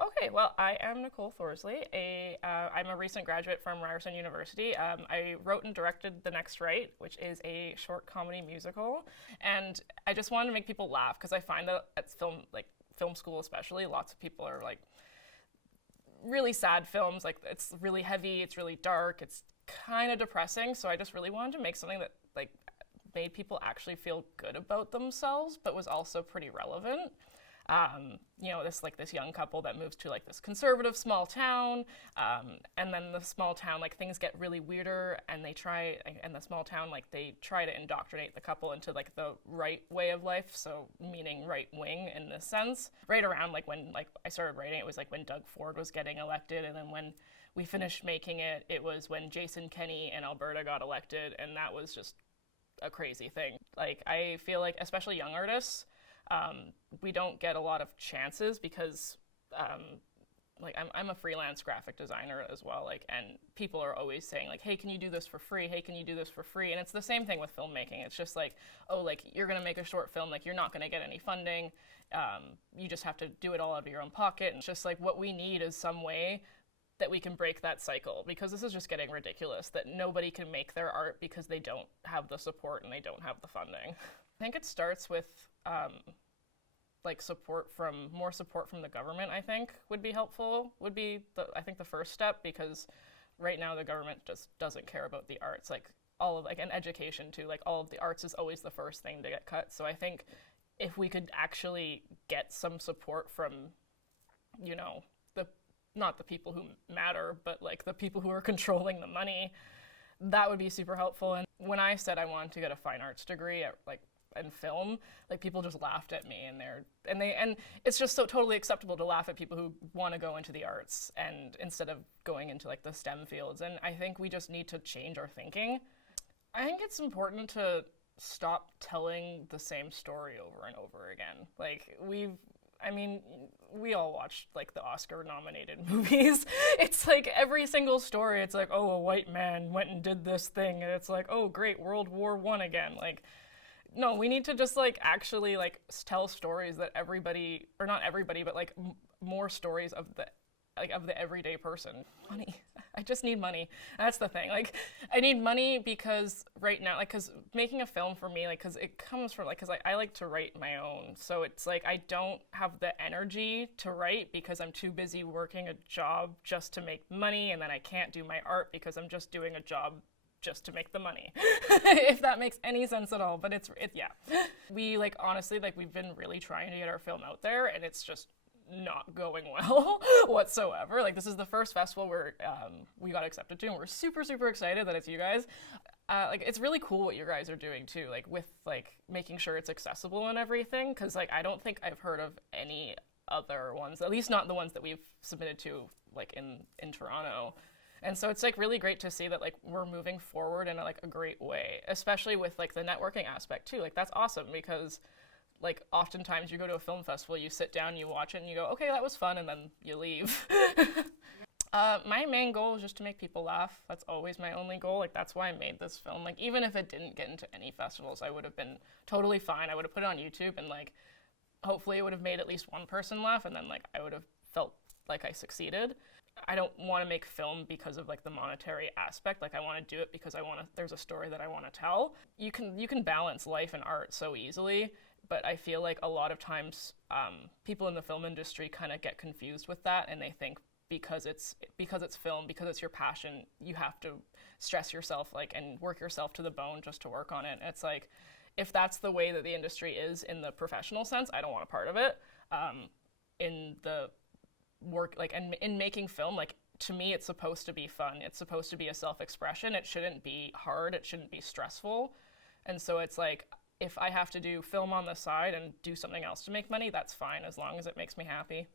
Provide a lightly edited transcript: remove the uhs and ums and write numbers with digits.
Okay, well, I am Nicole Thorsley. I'm a recent graduate from Ryerson University. I wrote and directed The Next Right, which is a short comedy musical, and I just wanted to make people laugh because I find that at film school especially, lots of people are like really sad films. Like it's really heavy, it's really dark, it's kind of depressing. So I just really wanted to make something that like made people actually feel good about themselves, but was also pretty relevant. This young couple that moves to like this conservative small town, and then the small town like things get really weirder, and the small town like they try to indoctrinate the couple into like the right way of life, so meaning right wing in this sense. Right around like when like I started writing, it was like when Doug Ford was getting elected, and then when we finished making it, it was when Jason Kenney in Alberta got elected, and that was just a crazy thing. Like I feel like especially young artists, we don't get a lot of chances because I'm a freelance graphic designer as well, like, and people are always saying like, hey, can you do this for free, hey, can you do this for free? And it's the same thing with filmmaking. It's just like, oh, like you're gonna make a short film, like you're not gonna get any funding, you just have to do it all out of your own pocket. And it's just like what we need is some way that we can break that cycle, because this is just getting ridiculous that nobody can make their art because they don't have the support and they don't have the funding. I think it starts with like more support from the government. I think would be helpful. Would be I think the first step, because right now the government just doesn't care about the arts. Like all of like and education too. Like all of the arts is always the first thing to get cut. So I think if we could actually get some support from, you know, the not the people who matter, but like the people who are controlling the money, that would be super helpful. And when I said I wanted to get a fine arts degree at like in film, like people just laughed at me, and it's just so totally acceptable to laugh at people who want to go into the arts and instead of going into like the STEM fields. And I think we just need to change our thinking. I think it's important to stop telling the same story over and over again. Like we all watched like the Oscar nominated movies. It's like every single story, it's like, oh, a white man went and did this thing, and it's like, oh great, World War I again. Like, no, we need to just like actually like tell stories that everybody, or not everybody, but like more stories of the everyday person. Money. I just need money. That's the thing. Like I need money because right now, like, because making a film for me, like, because it comes from like, because I like to write my own, so it's like I don't have the energy to write because I'm too busy working a job just to make money, and then I can't do my art because I'm just doing a job just to make the money. If that makes any sense at all. But yeah. We like honestly, like we've been really trying to get our film out there, and it's just not going well whatsoever. Like this is the first festival where we got accepted to, and we're super super excited that it's you guys. Like it's really cool what you guys are doing too, like with like making sure it's accessible and everything, because like I don't think I've heard of any other ones, at least not the ones that we've submitted to like in Toronto. And so it's like really great to see that like we're moving forward in like a great way, especially with like the networking aspect too. Like that's awesome, because like oftentimes you go to a film festival, you sit down, you watch it, and you go, okay, that was fun, and then you leave. My main goal is just to make people laugh. That's always my only goal. Like that's why I made this film. Like even if it didn't get into any festivals, I would have been totally fine. I would have put it on YouTube, and like hopefully it would have made at least one person laugh, and then like I would have felt like I succeeded. I don't want to make film because of like the monetary aspect. Like I want to do it because there's a story that I want to tell. You can balance life and art so easily, but I feel like a lot of times people in the film industry kind of get confused with that, and they think because it's film, because it's your passion, you have to stress yourself like and work yourself to the bone just to work on it. And it's like, if that's the way that the industry is in the professional sense, I don't want a part of it. In the work, like, and in making film, like, to me it's supposed to be fun, it's supposed to be a self-expression, it shouldn't be hard, it shouldn't be stressful. And so it's like, if I have to do film on the side and do something else to make money, that's fine, as long as it makes me happy.